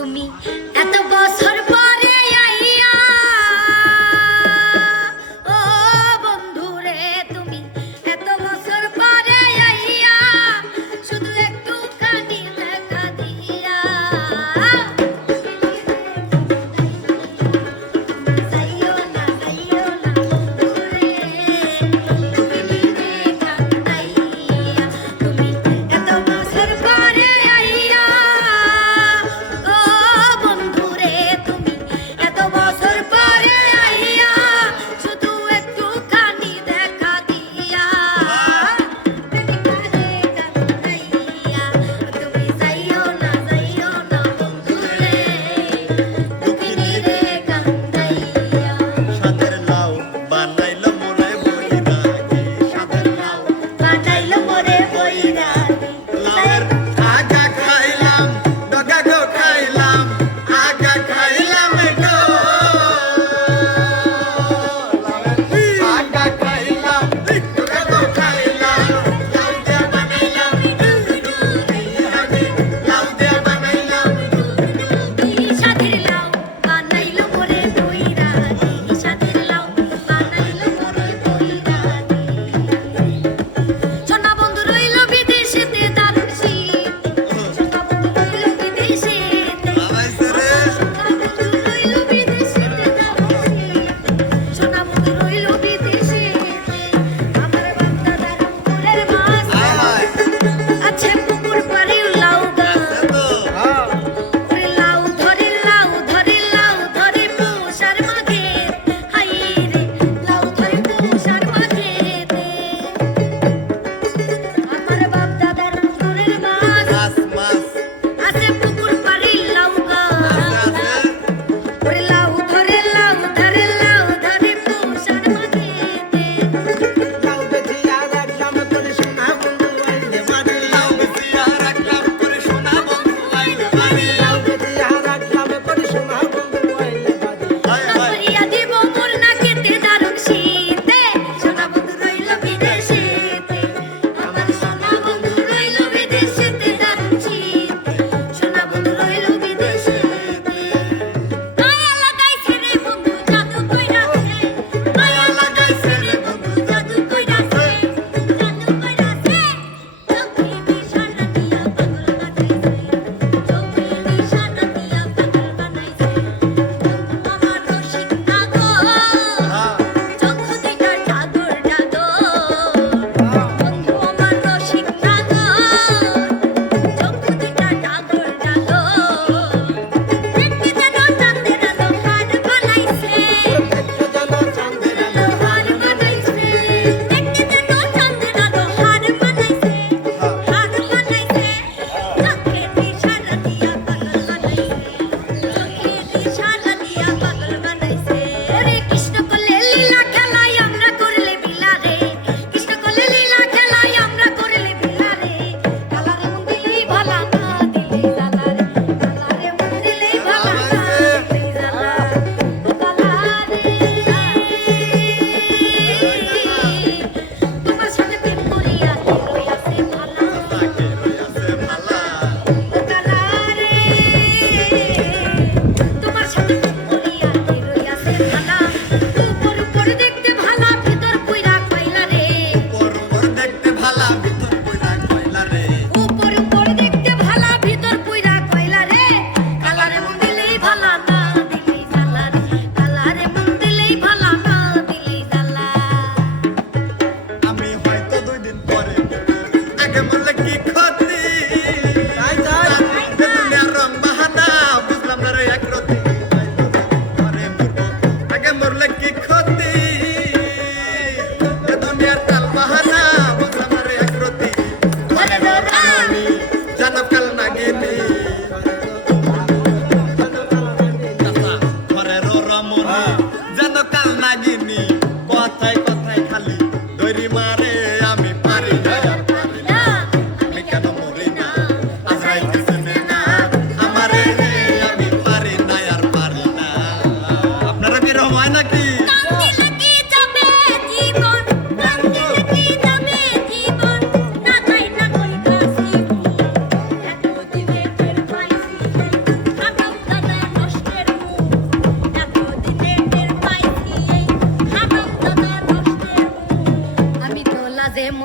তুমি এত বছর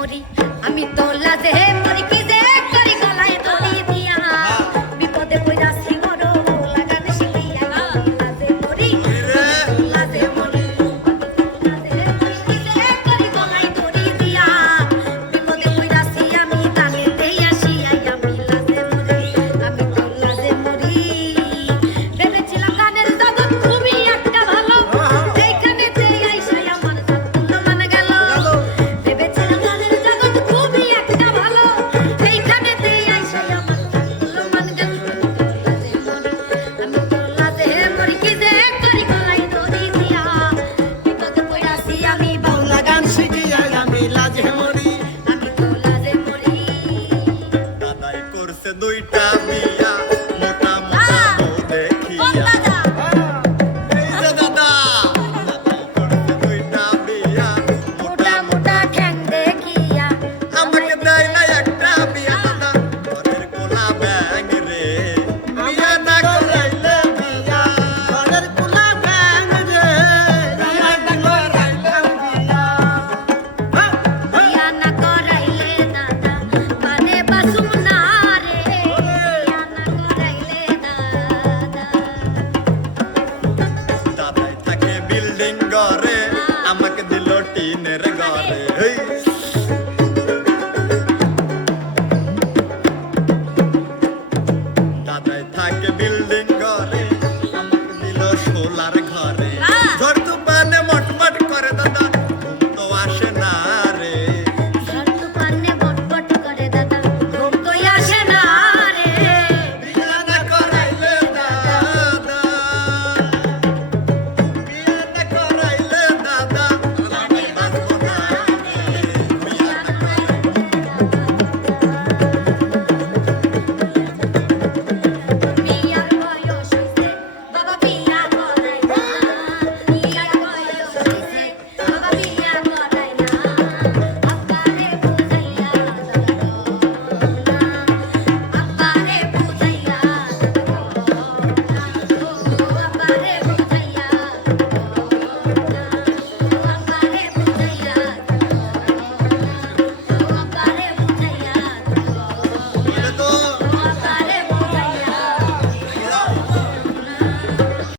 মরি আমি তো লাজে মরি